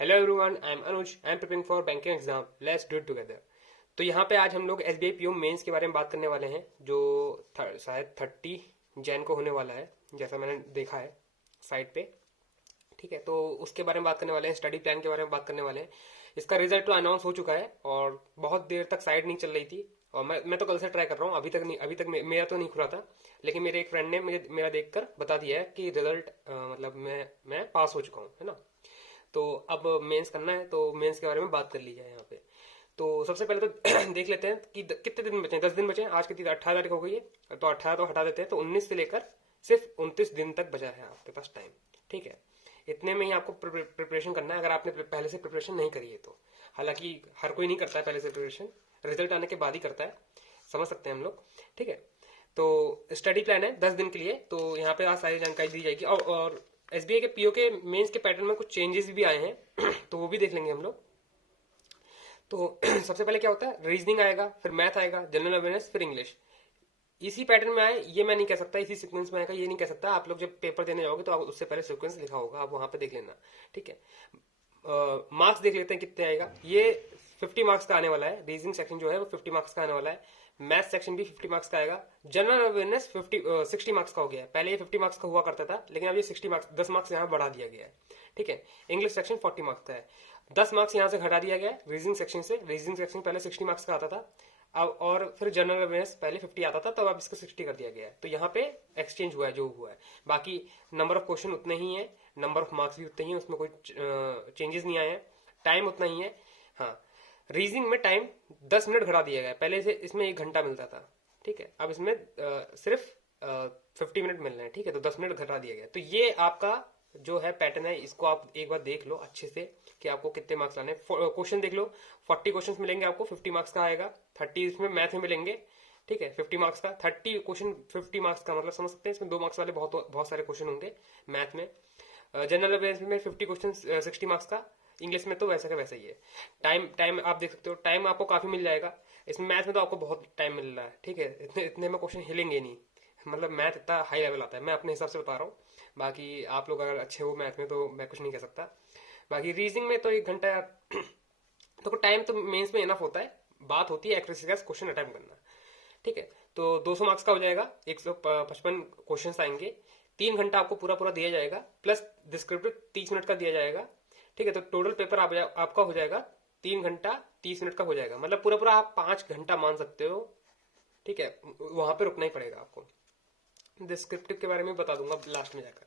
Hello everyone, I am Anuj. I am preparing for banking exam. Let's do it together. तो यहाँ पे आज हम लोग एसबीआई पीओ मेंस के बारे में बात करने वाले हैं, जो शायद 30 जैन को होने वाला है, जैसा मैंने देखा है साइट पे। ठीक है, तो उसके बारे में बात करने वाले हैं, स्टडी प्लान के बारे में बात करने वाले हैं। इसका रिजल्ट तो अनाउंस हो चुका है और बहुत देर तक साइट नहीं चल रही थी। और मैं तो कल से ट्राई कर रहा हूँ, अभी तक नहीं, अभी तक मेरा तो नहीं खुला था। लेकिन मेरे एक फ्रेंड ने मुझे मेरा देखकर बता दिया है कि रिजल्ट मतलब मैं पास हो चुका हूँ, है ना। तो अब मेंस करना है, तो मेंस के बारे में बात कर ली जाए यहाँ पे। तो सबसे पहले तो देख लेते हैं कि कितने दिन बचे हैं। 10 दिन बचे हैं, आज की 18 तारीख हो गई है, तो 18 तो हटा देते हैं, तो 19 से लेकर सिर्फ 29 दिन तक बचा है आपके पास टाइम। ठीक है, इतने में ही आपको प्रिपरेशन करना है, अगर आपने पहले से प्रिपरेशन नहीं करी है तो। हालांकि हर कोई नहीं करता है पहले से प्रिपरेशन, रिजल्ट आने के बाद ही करता है, समझ सकते हैं हम लोग। ठीक है, तो स्टडी प्लान है 10 दिन के लिए, तो यहाँ पे आज सारी जानकारी दी जाएगी। और एसबीआई के पीओ के मेंस के पैटर्न में कुछ चेंजेस भी आए हैं तो वो भी देख लेंगे हम लोग। तो सबसे पहले क्या होता है, रीजनिंग आएगा, फिर मैथ आएगा, जनरल अवेयरनेस, फिर इंग्लिश। इसी पैटर्न में आए ये मैं नहीं कह सकता, इसी सीक्वेंस में आएगा ये नहीं कह सकता। आप लोग जब पेपर देने जाओगे तो आप उससे पहले सीक्वेंस लिखा होगा, आप वहां पे देख लेना। ठीक है, मार्क्स देख लेते हैं कितने आएगा। ये 50 मार्क्स का आने वाला है। रीजनिंग सेक्शन जो है वो 50 मार्क्स का आने वाला है। मैथ सेक्शन भी 50 मार्क्स का आएगा। जनरल अवेयरनेस 60 मार्क्स का हो गया है। पहले ये 50 मार्क्स का हुआ करता था, लेकिन अब ये 60 मार्क्स, 10 मार्क्स यहाँ बढ़ा दिया गया है। ठीक है, इंग्लिश सेक्शन 40 मार्क्स का है, 10 मार्क्स यहाँ से घटा दिया गया है रीजनिंग सेक्शन से। रीजनिंग सेक्शन पहले 60 मार्क्स का आता था, अब और फिर जनरल अवेयरनेस पहले 50 आता था, तब अब इसको 60 कर दिया गया है। तो यहाँ पे एक्सचेंज हुआ है जो हुआ है। बाकी नंबर ऑफ क्वेश्चन उतने ही है, नंबर ऑफ मार्क्स भी उतने ही है, उसमें कोई चेंजेस नहीं आए हैं। टाइम उतना ही है। हाँ, रीजनिंग में टाइम 10 मिनट घटा दिया गया है। पहले से इसमें 1 घंटा मिलता था। ठीक है, अब इसमें सिर्फ 50 मिनट मिल रहे हैं। ठीक है, तो 10 मिनट घटा दिया गया। तो ये आपका जो है पैटर्न है, इसको आप एक बार देख लो अच्छे से कि आपको कितने मार्क्स लाने। क्वेश्चन देख लो, 40 क्वेश्चन मिलेंगे आपको, 50 मार्क्स का आएगा। 30 इसमें मैथ में मिलेंगे। ठीक है, 50 मार्क्स का 30 क्वेश्चन, 50 मार्क्स का मतलब समझ सकते हैं। इसमें 2 मार्क्स वाले बहुत बहुत सारे क्वेश्चन होंगे मैथ में। जनरल अवेयरनेस में 50 क्वेश्चन, 60 मार्क्स का। इंग्लिश में तो वैसा का वैसा ही है। टाइम टाइम आप देख सकते हो, टाइम आपको काफी मिल जाएगा। इसमें मैथ में तो आपको बहुत टाइम मिल रहा है। ठीक है, इतने इतने में क्वेश्चन हिलेंगे नहीं, मतलब मैथ इतना हाई लेवल आता है, मैं अपने हिसाब से बता रहा हूँ। बाकी आप लोग अगर अच्छे हो मैथ में तो मैं कुछ नहीं कह सकता। बाकी रीजनिंग में तो 1 घंटा यार तो टाइम तो मेंस में इनफ होता है। बात होती है एक्यूरेसी का, क्वेश्चन अटेम्प्ट करना। ठीक है, तो 200 मार्क्स का हो जाएगा, 155 क्वेश्चन आएंगे। 3 घंटा आपको पूरा पूरा दिया जाएगा, प्लस डिस्क्रिप्टिव 30 मिनट का दिया जाएगा। ठीक है, तो टोटल पेपर आपका हो जाएगा 3 घंटा 30 मिनट का हो जाएगा। मतलब पूरा पूरा आप 5 घंटा मान सकते हो। ठीक है, वहां पे रुकना ही पड़ेगा आपको। डिस्क्रिप्टिव के बारे में बता दूंगा लास्ट में जाकर।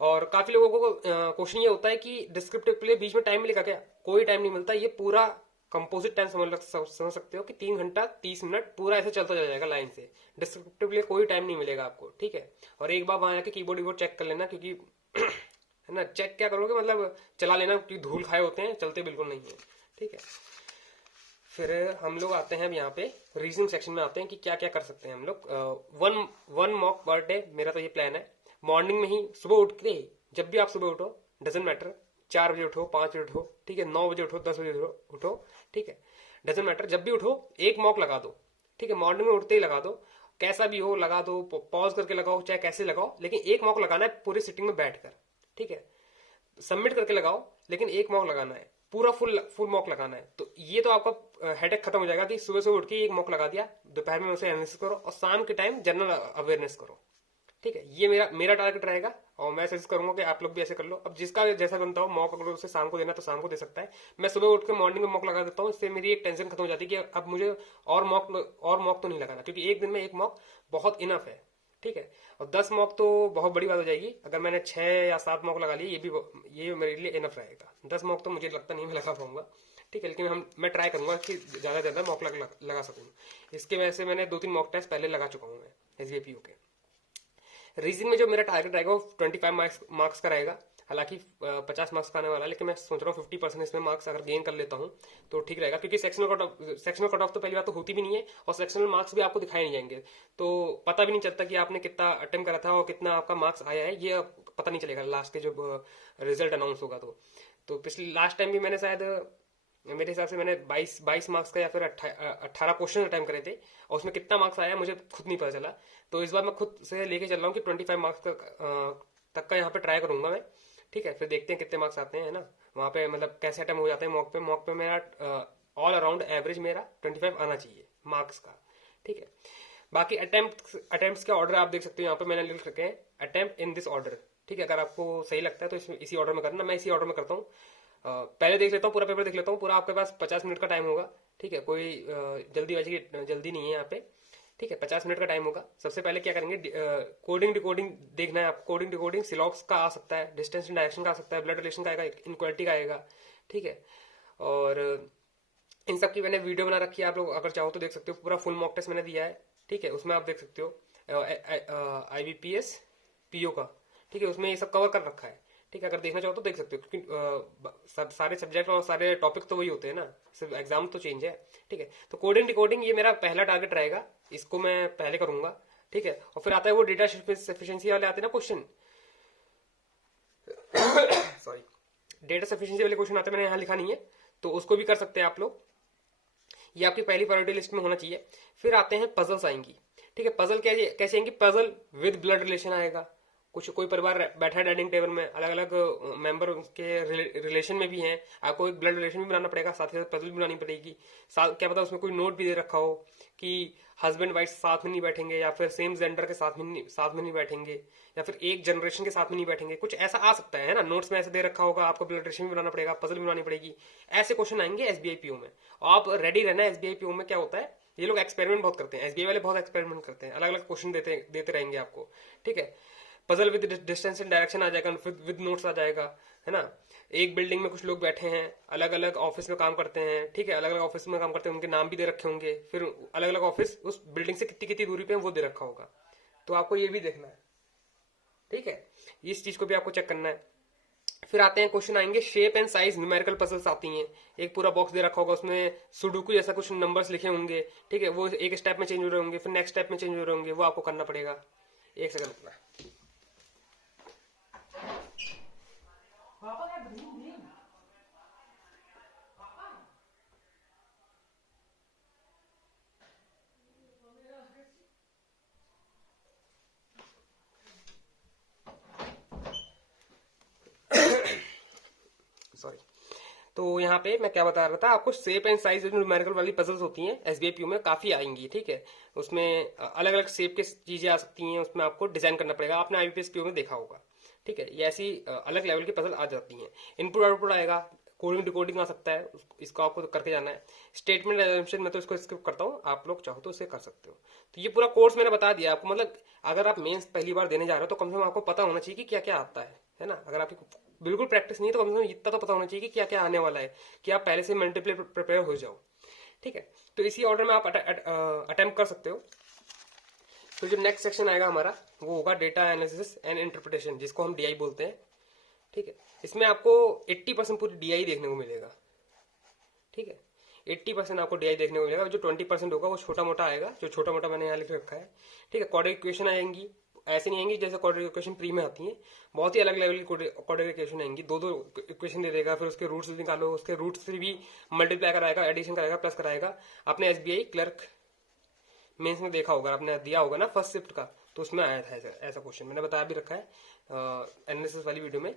और काफी लोगों को क्वेश्चन ये होता है कि डिस्क्रिप्टिव के लिए बीच में टाइम मिलेगा क्या? कोई टाइम नहीं मिलता। ये पूरा कंपोजिट टाइम समझ सकते हो कि 3 घंटा 30 मिनट पूरा ऐसे चलता चला जाएगा लाइन से। डिस्क्रिप्टिव के लिए कोई टाइम नहीं मिलेगा आपको। ठीक है, और एक बार वहां आके कीबोर्ड वीबोर्ड चेक कर लेना, क्योंकि है ना, चेक क्या करोगे, मतलब चला लेना, क्योंकि धूल खाए होते हैं, चलते बिल्कुल नहीं है। ठीक है, फिर हम लोग आते हैं अब यहाँ पे रीजनिंग सेक्शन में आते हैं कि क्या क्या कर सकते हैं हम लोग। One one mock per day, मेरा तो ये प्लान है। मॉर्निंग में ही सुबह उठ के, जब भी आप सुबह उठो, डजेंट मैटर, 4 बजे उठो, 5 बजे उठो, ठीक है, 9 बजे उठो, 10 बजे उठो, ठीक है, डजेंट मैटर, जब भी उठो एक मॉक लगा दो। ठीक है, मॉर्निंग में उठते ही लगा दो, कैसा भी हो लगा दो, पॉज करके लगाओ, चाहे कैसे लगाओ, लेकिन एक मॉक लगाना है पूरी सिटिंग में बैठकर। ठीक है, सबमिट करके लगाओ, लेकिन एक मॉक लगाना है, पूरा फुल फुल मॉक लगाना है। तो ये तो आपका हेडेक खत्म हो जाएगा कि सुबह से उठ के एक मॉक लगा दिया, दोपहर में उसे एनालिसिस करो, और शाम के टाइम जनरल अवेयरनेस करो। ठीक है, ये मेरा मेरा टारगेट रहेगा, और मैं सजेस्ट करूंगा कि आप लोग भी ऐसे कर लो। अब जिसका जैसा बनता हो, मॉक अगर उसे शाम को देना तो शाम को दे सकता है। मैं सुबह उठ के मॉर्निंग में मॉक लगा देता हूँ, इससे मेरी एक टेंशन खत्म हो जाती है कि अब मुझे और मॉक तो नहीं लगाना, क्योंकि एक दिन में एक मॉक बहुत इनफ है। ठीक है, और 10 मॉक तो बहुत बड़ी बात हो जाएगी। अगर मैंने 6 या 7 मॉक लगा लिए, ये मेरे लिए इनफ रहेगा। 10 मॉक तो मुझे लगता नहीं मैं लगा पाऊंगा। ठीक है, लेकिन मैं ट्राई करूंगा कि ज्यादा से ज्यादा मॉक लगा सकूँ। इसके वजह से मैंने 2-3 मॉक टेस्ट पहले लगा चुका हूँ मैं एसबीआईपीओ के। रीजनिंग में जो मेरा टारगेट रहेगा वो 25 मार्क्स का रहेगा। हालांकि 50 मार्क्स का आने वाला है, लेकिन मैं सोच रहा हूँ 50% इसमें मार्क्स अगर गेन कर लेता हूँ तो ठीक रहेगा, क्योंकि सेक्शनल कट ऑफ तो पहली बात तो होती भी नहीं है, और सेक्शनल मार्क्स भी आपको दिखाए नहीं जाएंगे। तो पता भी नहीं चलता कि आपने कितना अटेम्प्ट करा था और कितना आपका मार्क्स आया है, ये पता नहीं चलेगा लास्ट के जब रिजल्ट अनाउंस होगा तो पिछले लास्ट टाइम भी मैंने शायद, मेरे हिसाब से मैंने 22 मार्क्स का या फिर 18 क्वेश्चन अटेम्प्ट करे थे, और उसमें कितना मार्क्स आया मुझे खुद नहीं पता चला। तो इस बार मैं खुद से लेके चल रहा हूँ कि 25 मार्क्स तक का यहाँ पे ट्राई करूंगा मैं। ठीक है, फिर देखते हैं कितने मार्क्स आते हैं, है ना। वहाँ पे मतलब कैसे अटेम्प्ट हो जाते हैं मॉक पे मेरा ऑल अराउंड एवरेज मेरा 25 आना चाहिए मार्क्स का, ठीक है। बाकी अटेम्प्ट्स के ऑर्डर आप देख सकते हो, यहाँ पे मैंने लिख रखे हैं अटेम्प्ट इन दिस ऑर्डर, ठीक है। अगर आपको सही लगता है तो इसमें इसी ऑर्डर में करना, मैं इसी ऑर्डर में करता हूँ। पहले देख लेता हूँ, पूरा पेपर देख लेता हूँ, पूरा आपके पास 50 मिनट का टाइम होगा, ठीक है। कोई जल्दीबाजी की जल्दी नहीं है यहाँ पे, ठीक है। 50 मिनट का टाइम होगा। सबसे पहले क्या करेंगे, कोडिंग डिकोडिंग देखना है आपको। कोडिंग डिकोडिंग सिलॉक्स का आ सकता है, डिस्टेंस एंड डायरेक्शन का आ सकता है, ब्लड रिलेशन का आएगा, इनक्वालिटी का आएगा, ठीक है। और इन सब की मैंने वीडियो बना रखी है, आप लोग अगर चाहो तो देख सकते हो। पूरा फुल मॉक टेस्ट मैंने दिया है, ठीक है। उसमें आप देख सकते हो IBPS PO का, ठीक है। उसमें ये सब कवर कर रखा है, ठीक है। अगर देखना चाहो तो देख सकते हो, क्योंकि सारे सब्जेक्ट और सारे टॉपिक तो वही होते हैं ना, सिर्फ एग्जाम तो चेंज है, ठीक है। तो कोडिंग डिकोडिंग ये मेरा पहला टारगेट रहेगा, इसको मैं पहले करूंगा, ठीक है। और फिर आता है वो डेटा सफिशिएंसी वाले आते हैं ना क्वेश्चन, सॉरी, डेटा सफिशिएंसी वाले क्वेश्चन आते हैं, मैंने यहाँ लिखा नहीं है, तो उसको भी कर सकते हैं आप लोग। ये आपकी पहली प्रायोरिटी लिस्ट में होना चाहिए। फिर आते हैं पजल्स आएंगी, ठीक है। पजल कैसे आएंगी, पजल विद ब्लड रिलेशन आएगा। कुछ कोई परिवार बैठा है डाइनिंग टेबल में, अलग अलग मेंबर के रिलेशन में भी हैं, आपको एक ब्लड रिलेशन भी बनाना पड़ेगा, साथ ही साथ पजल भी बनानी पड़ेगी। साथ क्या पता उसमें कोई नोट भी दे रखा हो कि हस्बैंड वाइफ साथ में नहीं बैठेंगे, या फिर सेम जेंडर के साथ में नहीं बैठेंगे, या फिर एक जनरेशन के साथ में नहीं बैठेंगे, कुछ ऐसा आ सकता है ना। नोट्स में ऐसे दे रखा होगा, आपको ब्लड रिलेशन भी बनाना पड़ेगा, पजल भी बनानी पड़ेगी। ऐसे क्वेश्चन आएंगे SBI PO में, आप रेडी रहना है। SBI PO में क्या होता है, ये लोग एक्सपेरिमेंट बहुत करते हैं, SBI वाले बहुत एक्सपेरिमेंट करते हैं, अलग अलग क्वेश्चन देते रहेंगे आपको, ठीक है। Puzzle with distance and direction आ जाएगा, विद नोट्स आ जाएगा, है ना। एक बिल्डिंग में कुछ लोग बैठे हैं, अलग अलग ऑफिस में काम करते हैं, ठीक है। अलग अलग ऑफिस में काम करते हैं, उनके नाम भी दे रखे होंगे, फिर अलग अलग ऑफिस उस बिल्डिंग से कितनी कितनी दूरी पे है वो दे रखा होगा, तो आपको ये भी देखना है, ठीक है। इस चीज को भी आपको चेक करना है। फिर आते हैं क्वेश्चन आएंगे shape and size numerical puzzles आती हैं। एक पूरा बॉक्स दे रखा होगा, उसमें सुडोकू जैसा कुछ नंबर्स लिखे होंगे, ठीक है। वो एक स्टेप में चेंज हो रहे होंगे, फिर नेक्स्ट स्टेप में चेंज हो रहे होंगे, वो आपको करना पड़ेगा। एक सेकंड रुकना। सॉरी। तो यहाँ पे मैं क्या बता रहा था आपको, शेप एंड साइज न्यूमेरिकल वाली पजल्स होती हैं SBI PO में, काफी आएंगी, ठीक है। उसमें अलग अलग शेप की चीजें आ सकती हैं, उसमें आपको डिजाइन करना पड़ेगा, आपने IBPS PO में देखा होगा, ठीक है। ये ऐसी अलग लेवल की पजल आ जाती हैं। इनपुट आउटपुट आएगा, कोडिंग डिकोडिंग आ सकता है, इसको आपको करके जाना है। स्टेटमेंट एजम्पशन मैं तो इसको स्किप करता हूँ, आप लोग चाहो तो इसे कर सकते हो। तो ये पूरा कोर्स मैंने बता दिया आपको, मतलब अगर आप मेंस पहली बार देने जा रहे हो तो कम से कम आपको पता होना चाहिए कि क्या क्या आता है ना। अगर आपकी बिल्कुल प्रैक्टिस नहीं है तो कम से कम इतना तो पता होना चाहिए कि क्या क्या आने वाला है, कि आप पहले से मेंटली प्रिपेयर हो जाओ, ठीक है। तो इसी ऑर्डर में आप अटेम्प्ट कर सकते हो। तो जो नेक्स्ट सेक्शन आएगा हमारा वो होगा डेटा एनालिसिस एंड इंटरप्रिटेशन, जिसको हम DI बोलते हैं, ठीक है। इसमें आपको 80% पूरी DI देखने को मिलेगा, ठीक है। 80% आपको DI देखने को मिलेगा, जो 20% होगा वो छोटा मोटा आएगा, जो छोटा मोटा मैंने यहाँ लिख रखा है, ठीक है। क्वाड्रेटिक इक्वेशन आएंगी, ऐसे नहीं आएंगी जैसे क्वाड्रेटिक इक्वेशन प्री में आती हैं, बहुत ही अलग लेवल की क्वाड्रेटिक इक्वेशन आएंगी। दो दो इक्वेशन दे देगा, फिर उसके रूट्स निकालो, उसके रूट्स से भी मल्टीप्लाई कराएगा, एडिशन कराएगा, प्लस कराएगा। आपने SBI क्लर्क मेंस में देखा होगा, आपने दिया होगा ना फर्स्ट शिफ्ट का, तो उसमें आया था ऐसा क्वेश्चन, मैंने बताया भी रखा है एनालिसिस वाली वीडियो में,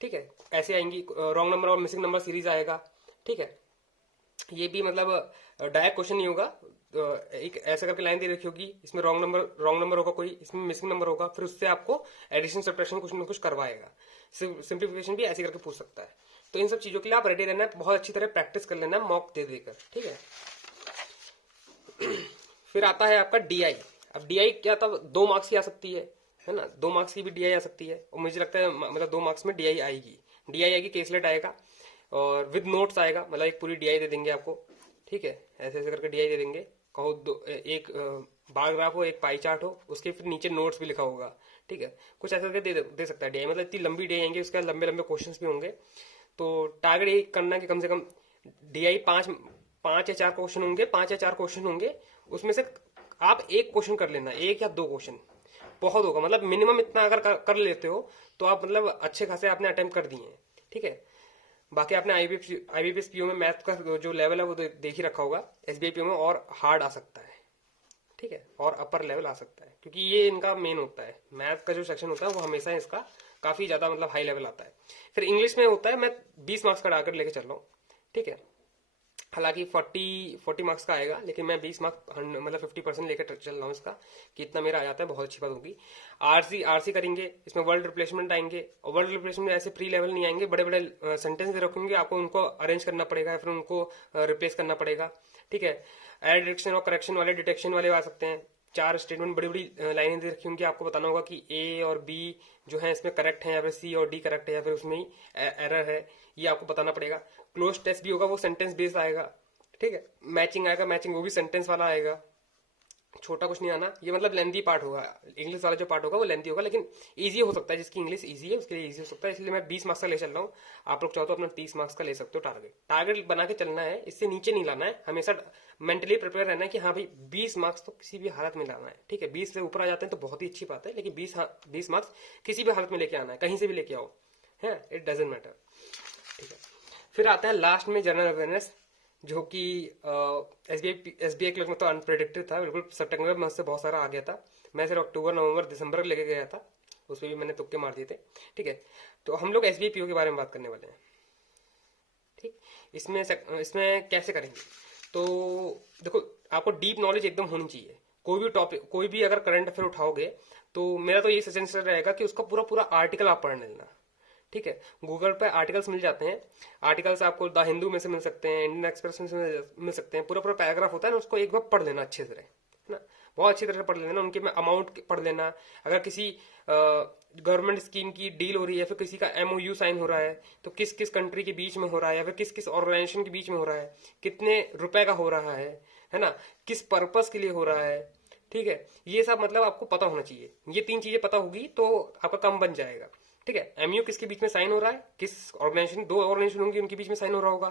ठीक है। ऐसे आएंगी, रॉन्ग नंबर और मिसिंग नंबर सीरीज आएगा, ठीक है। ये भी मतलब डायरेक्ट क्वेश्चन नहीं होगा, एक ऐसा करके लाइन दे रखी होगी, इसमें रॉन्ग नंबर होगा कोई, इसमें मिसिंग नंबर होगा, फिर उससे आपको एडिशन सब्ट्रैक्शन कुछ ना कुछ करवाएगा। सिंप्लीफिकेशन भी ऐसे करके पूछ सकता है। तो इन सब चीजों के लिए आप रेडी रहना है, बहुत अच्छी तरह प्रैक्टिस कर लेना मॉक दे देकर, ठीक है। फिर आता है आपका DI। अब DI क्या था, 2 मार्क्स की आ सकती है ना, 2 मार्क्स की भी DI आ सकती है, और मुझे लगता है मतलब 2 मार्क्स में DI आएगी। DI आएगी, केसलेट आएगा और विद नोट्स आएगा, मतलब एक पूरी DI दे देंगे आपको, ठीक है। ऐसे ऐसे करके DI दे देंगे, कहो एक बार ग्राफ हो, एक पाई चार्ट हो, उसके फिर नीचे नोट्स भी लिखा होगा, ठीक है। कुछ ऐसा करके दे सकता है DI, मतलब इतनी लंबी DI आएंगे, उसके बाद लंबे लंबे क्वेश्चन भी होंगे। तो टारगेट यही करना कि कम से कम DI 5 या 4 क्वेश्चन होंगे, 5 या 4 क्वेश्चन होंगे, उसमें से आप एक क्वेश्चन कर लेना, 1 या 2 क्वेश्चन बहुत होगा, मतलब मिनिमम इतना अगर कर लेते हो तो आप मतलब अच्छे खासे आपने अटेम्प्ट कर दिए हैं, ठीक है। बाकी आपने IBPS PO में मैथ का जो लेवल है वो देख ही रखा होगा, SBI PO में और हार्ड आ सकता है, ठीक है, और अपर लेवल आ सकता है, क्योंकि ये इनका मेन होता है, मैथ का जो सेक्शन होता है वो हमेशा इसका काफी ज्यादा मतलब हाई लेवल आता है। फिर इंग्लिश में होता है, मैं 20 मार्क्स का टारगेट लेके चल रहा हूँ, ठीक है। हालांकि 40 मार्क्स का आएगा, लेकिन मैं 20 मार्क्स मतलब 50% लेकर चल रहा हूँ इसका, कि इतना मेरा आ जाता है, बहुत अच्छी बात होगी। आरसी करेंगे, इसमें वर्ड रिप्लेसमेंट आएंगे, और वर्ड रिप्लेसमेंट ऐसे प्री लेवल नहीं आएंगे, बड़े बड़े सेंटेंस रखेंगे, आपको उनको अरेंज करना पड़ेगा या फिर उनको रिप्लेस करना पड़ेगा, ठीक है। एड डिटेक्शन और करेक्शन वाले डिटेक्शन वाले आ सकते हैं, 4 स्टेटमेंट बड़ी बड़ी लाइनें दे रखी होंगी, आपको बताना होगा कि ए और बी जो है इसमें करेक्ट है या फिर सी और डी करेक्ट है या फिर उसमें ही एरर है, ये आपको बताना पड़ेगा। क्लोज टेस्ट भी होगा, वो सेंटेंस बेस्ड आएगा, ठीक है। मैचिंग आएगा, मैचिंग वो भी सेंटेंस वाला आएगा, छोटा कुछ नहीं आना, ये मतलब लेंथी पार्ट होगा। इंग्लिश वाला जो पार्ट होगा वो लेंथी होगा, लेकिन इजी हो सकता है, जिसकी इंग्लिश इजी है उसके लिए इजी हो सकता है, इसलिए मैं 20 मार्क्स का ले चल रहा हूँ। आप लोग चाहो तो अपना 30 मार्क्स का ले सकते हो। टारगेट टारगेट बना के चलना है, इससे नीचे नहीं लाना है, हमेशा मेंटली प्रिपेयर रहना है कि हाँ भाई 20 मार्क्स तो किसी भी हालत में लाना है, ठीक है। 20 से ऊपर आ जाते हैं तो बहुत ही अच्छी बात है, लेकिन 20 मार्क्स किसी भी हालत में लेके आना है, कहीं से भी लेके आओ, है, इट डजेंट मैटर, ठीक है। फिर आता है लास्ट में जनरल अवेयरनेस, जो कि एसबीआई क्लर्क में तो अनप्रेडिक्टेड था बिल्कुल, सितंबर में से बहुत सारा आ गया था। मैं सिर्फ अक्टूबर नवंबर दिसंबर लेके गया था, उसमें भी मैंने तुक्के मार दिए थे, ठीक है। तो हम लोग एसबीआई पीओ के बारे में बात करने वाले हैं, ठीक। इसमें कैसे करेंगे, तो देखो, आपको डीप नॉलेज एकदम होनी चाहिए। कोई भी टॉपिक, कोई भी अगर करंट अफेयर उठाओगे, तो मेरा तो ये सजेशन रहेगा कि उसका पूरा पूरा आर्टिकल आप पढ़ लेना, ठीक है। गूगल पे आर्टिकल्स मिल जाते हैं, आर्टिकल्स आपको द हिंदू में से मिल सकते हैं, इंडियन एक्सप्रेस में से मिल सकते हैं, पूरा पूरा पैराग्राफ होता है ना, उसको एक बार पढ़ लेना अच्छे से, है ना, बहुत अच्छी तरह से पढ़ लेना, उनके में अमाउंट पढ़ लेना। अगर किसी गवर्नमेंट स्कीम की डील हो रही है, फिर किसी का एमओयू साइन हो रहा है, तो किस किस कंट्री के बीच में हो रहा है, या फिर किस किस ऑर्गेनाइजेशन के बीच में हो रहा है, कितने रुपए का हो रहा है ना, किस पर्पस के लिए हो रहा है, ठीक है। ये सब मतलब आपको पता होना चाहिए, ये 3 चीजें पता होगी तो आपका काम बन जाएगा, ठीक है। एमयू किसके बीच में साइन हो रहा है, किस ऑर्गेनाइजेशन, 2 ऑर्गेनाइजेशन होंगी उनके बीच में साइन हो रहा होगा,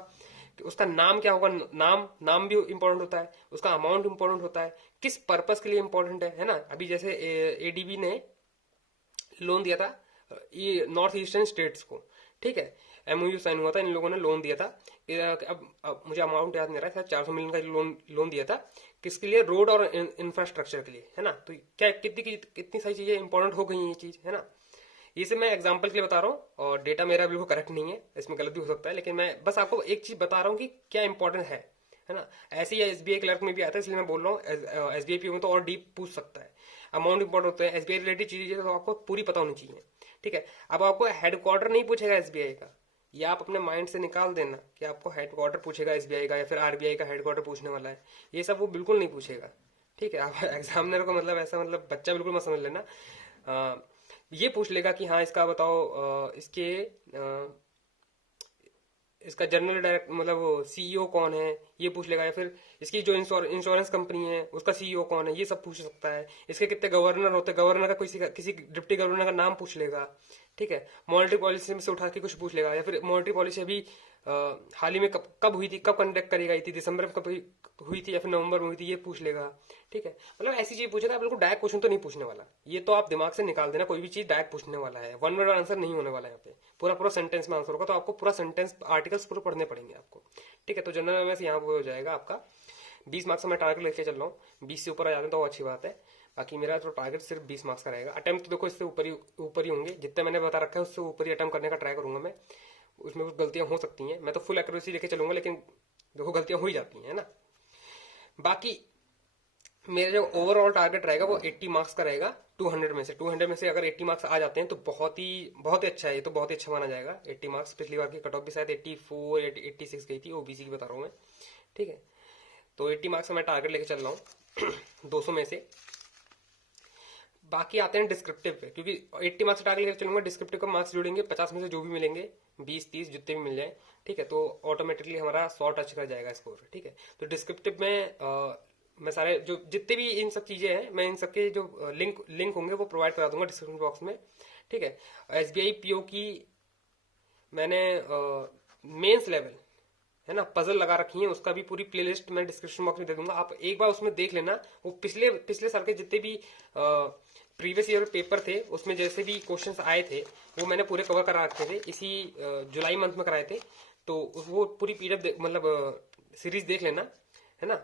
कि उसका नाम क्या होगा, नाम भी इंपॉर्टेंट होता है, उसका अमाउंट इंपॉर्टेंट होता है, किस पर्पस के लिए इंपॉर्टेंट है ना। अभी जैसे एडीबी ने लोन दिया था ये नॉर्थ ईस्टर्न स्टेट्स को, ठीक है, एमओयू साइन हुआ था, इन लोगों ने लोन दिया था। अब मुझे अमाउंट याद नहीं रहा है, शायद 400 मिलियन का लोन दिया था, किसके लिए, रोड और इंफ्रास्ट्रक्चर के लिए, है ना। तो क्या कितनी सारी चीजें इंपॉर्टेंट हो गई ये चीज, है ना। ये सब मैं एग्जांपल के लिए बता रहा हूँ, और डेटा मेरा बिल्कुल करेक्ट नहीं है, इसमें गलत भी हो सकता है, लेकिन मैं बस आपको एक चीज बता रहा हूँ कि क्या इंपॉर्टेंट है ना। ऐसे ही एसबीआई क्लर्क में भी आता है, इसलिए मैं बोल रहा हूँ एसबीआई पीओ में तो और डीप पूछ सकता है। अमाउंट इंपॉर्टेंट होता है, एसबीआई रिलेटेड चीजें तो आपको पूरी पता होनी चाहिए, ठीक है। अब आपको हेडक्वार्टर नहीं पूछेगा एसबीआई का, ये आप अपने माइंड से निकाल देना कि आपको हेडक्वार्टर पूछेगा एसबीआई का, या फिर आरबीआई का हेडक्वार्टर पूछने वाला है, ये सब वो बिल्कुल नहीं पूछेगा, ठीक है। आप एग्जामिनर को मतलब ऐसा मतलब बच्चा बिल्कुल मत समझ लेना। ये पूछ लेगा कि हाँ इसका बताओ, इसका जनरल डायरेक्ट मतलब वो सीईओ कौन है, ये पूछ लेगा, या फिर इसकी जो इंश्योरेंस कंपनी है उसका सीईओ कौन है, ये सब पूछ सकता है। इसके कितने गवर्नर होते हैं, गवर्नर का किसी डिप्टी गवर्नर का नाम पूछ लेगा, ठीक है। मॉनेटरी पॉलिसी में से उठा के कुछ पूछ लेगा, या फिर मॉनेटरी पॉलिसी अभी हाल ही में कब हुई थी, कब कंडक्ट करी गई थी, दिसंबर में कब हुई थी या फिर नवंबर में हुई थी, ये पूछ लेगा, ठीक है। मतलब ऐसी चीज पूछेगा, बिल्कुल डायरेक्ट क्वेश्चन तो नहीं पूछने वाला, ये तो आप दिमाग से निकाल देना, कोई भी चीज डायरेक्ट पूछने वाला है, वन वर्ड आंसर नहीं होने वाला है यहाँ पे, पूरा पूरा सेंटेंस में आंसर होगा, तो आपको पूरा सेंटेंस आर्टिकल्स पूरे पढ़ने पड़ेंगे आपको, ठीक है। तो जनरल अवेयरनेस यहाँ पे हो जाएगा आपका 20 मार्क्स का मैं टारगेट लेके चल रहा हूँ, 20 से ऊपर आ जाते हैं तो अच्छी बात है। बाकी मेरा तो टारगेट सिर्फ 20 मार्क्स का रहेगा। अटेम्प्ट तो देखो इससे ऊपर ही होंगे, जितने मैंने बता रखा है उससे ऊपर ही अटेम्प्ट करने का ट्राई करूंगा मैं। उसमें कुछ गलतियां हो सकती हैं, मैं तो फुल एक्यूरेसी लेके चलूंगा, लेकिन देखो गलतियां हो ही जाती हैं ना। बाकी मेरा जो ओवरऑल टारगेट रहेगा वो 80 मार्क्स का रहेगा, 200 में से अगर 80 मार्क्स आ जाते हैं तो बहुत ही अच्छा है, ये तो बहुत ही अच्छा माना जाएगा। 80 मार्क्स, पिछली बार की कट ऑफ भी शायद 84 86 गई थी, ओबीसी की बता रहा हूँ मैं, ठीक है। तो 80 मार्क्स का मैं टारगेट लेके चल रहा हूँ 200 में से। बाकी आते हैं डिस्क्रिप्टिव पे, क्योंकि 80 मार्क्स टारगेट लेकर चलूंगा, डिस्क्रिप्टिव का मार्क्स जोड़ेंगे, 50 में से जो भी मिलेंगे, 20 30 जितने भी मिल जाए, ठीक है, तो ऑटोमेटिकली हमारा 100 टच कर जाएगा स्कोर, ठीक है। तो डिस्क्रिप्टिव में मैं सारे जो जितने भी इन सब चीजें हैं, मैं इन सबके जो लिंक होंगे वो प्रोवाइड करा दूंगा डिस्क्रिप्शन बॉक्स में, ठीक है। एसबीआई पीओ की मैंने मेंस लेवल, है ना, पजल लगा रखी है, उसका भी पूरी प्लेलिस्ट मैं डिस्क्रिप्शन बॉक्स में दे दूंगा, आप एक बार उसमें देख लेना। वो पिछले साल के जितने भी प्रीवियस ईयर पेपर थे, उसमें जैसे भी क्वेश्चंस आए थे वो मैंने पूरे कवर करा रखे थे, इसी जुलाई मंथ में कराए थे। तो वो पूरी पीडीएफ मतलब सीरीज देख लेना, है ना।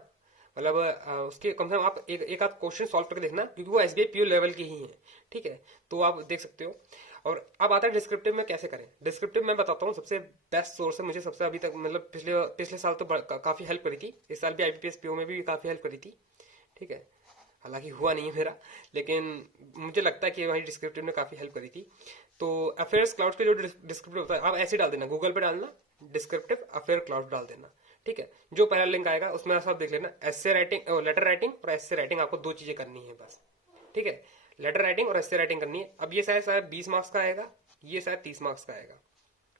मतलब उसके कम से कम आप एक आध क्वेश्चन सॉल्व करके देखना, क्योंकि वो एसबीआई पीओ लेवल के ही हैं, ठीक है, तो आप देख सकते हो। और अब आता है डिस्क्रिप्टिव में कैसे करें। डिस्क्रिप्टिव मैं बताता हूँ, सबसे बेस्ट सोर्स है, मुझे सबसे अभी तक मतलब पिछले साल तो काफी हेल्प करी थी, इस साल भी आईपीपीएस पीओ में भी काफी हेल्प करी थी, ठीक है। हालांकि हुआ नहीं है मेरा, लेकिन मुझे लगता है कि हमारी डिस्क्रिप्टिव ने काफी हेल्प करी थी। तो अफेयर्स क्लाउड के जो डिस्क्रिप्टिव होता है, आप ऐसे डाल देना, गूगल पे डालना डिस्क्रिप्टिव अफेयर क्लाउड डाल देना, ठीक है। जो पहला लिंक आएगा उसमें सब देख लेना, एस्से राइटिंग, लेटर राइटिंग और एस्से राइटिंग, आपको 2 चीजें करनी है बस, ठीक है। लेटर राइटिंग और एस्से राइटिंग करनी है। अब ये शायद 20 मार्क्स का आएगा, ये शायद 30 मार्क्स का आएगा,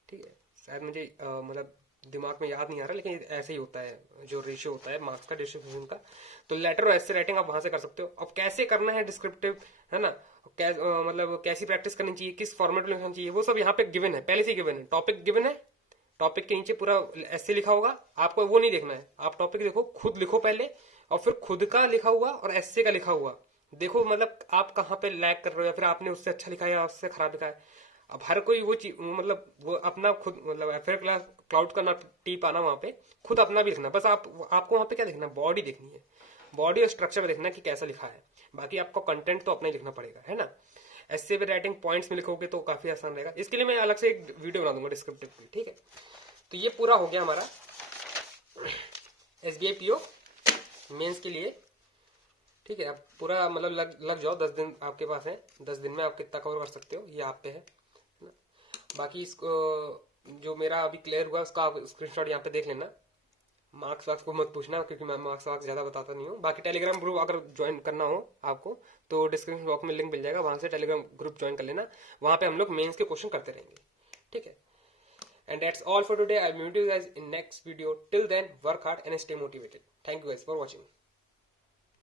ठीक है। शायद मुझे मतलब दिमाग में याद नहीं आ रहा, लेकिन ऐसे ही होता है जो रेशियो होता है मार्क्स का डिस्ट्रीब्यूशन का। तो लेटर और एस्से राइटिंग आप वहां से कर सकते हो। अब कैसे करना है डिस्क्रिप्टिव, है ना, मतलब कैसी प्रैक्टिस करनी चाहिए, किस फॉर्मेट में लिखना चाहिए, वो सब यहाँ पे गिवन है, पहले से गिवन है। टॉपिक गिवन है, टॉपिक के नीचे पूरा ऐसे लिखा होगा, आपको वो नहीं देखना है। आप टॉपिक देखो, खुद लिखो पहले, और फिर खुद का लिखा हुआ और ऐसे का लिखा हुआ देखो, मतलब आप कहाँ पे लैग कर रहे हो, या फिर आपने उससे अच्छा लिखा है या उससे खराब लिखा है। अब हर कोई वो चीज, मतलब वो अपना खुद, मतलब एफएयर क्लाउड का ना टीप आना वहां पे, खुद अपना भी लिखना। बस आपको वहां पे क्या देखना, बॉडी देखनी है, बॉडी और स्ट्रक्चर में देखना कि कैसा लिखा है। बाकी आपको कंटेंट तो अपना ही लिखना पड़ेगा, है ना। ऐसे भी राइटिंग पॉइंट्स में लिखोगे तो काफी आसान रहेगा। इसके लिए मैं अलग से एक वीडियो बना दूंगा डिस्क्रिप्टिव की, ठीक है। तो ये पूरा हो गया हमारा एसबीआई पीओ मेंस के लिए, ठीक है। अब पूरा मतलब लग जाओ, 10 दिन आपके पास है, 10 दिन में आप कितना कवर कर सकते हो ये आप पे है। बाकी इसको जो मेरा अभी क्लियर हुआ उसका आप स्क्रीनशॉट यहाँ पे देख लेना। मार्क्स वार्क्स को मत पूछना, क्योंकि मैं मार्क्स वार्क्स ज्यादा बताता नहीं हूँ। बाकी टेलीग्राम ग्रुप अगर ज्वाइन करना हो आपको, तो डिस्क्रिप्शन बॉक्स में लिंक मिल जाएगा, वहां से टेलीग्राम ग्रुप ज्वाइन कर लेना। वहां पे हम लोग मेंस के क्वेश्चन करते रहेंगे, ठीक है। And that's all for today. I'll meet you guys in next video. Till then, work hard and stay motivated. Thank you guys for watching.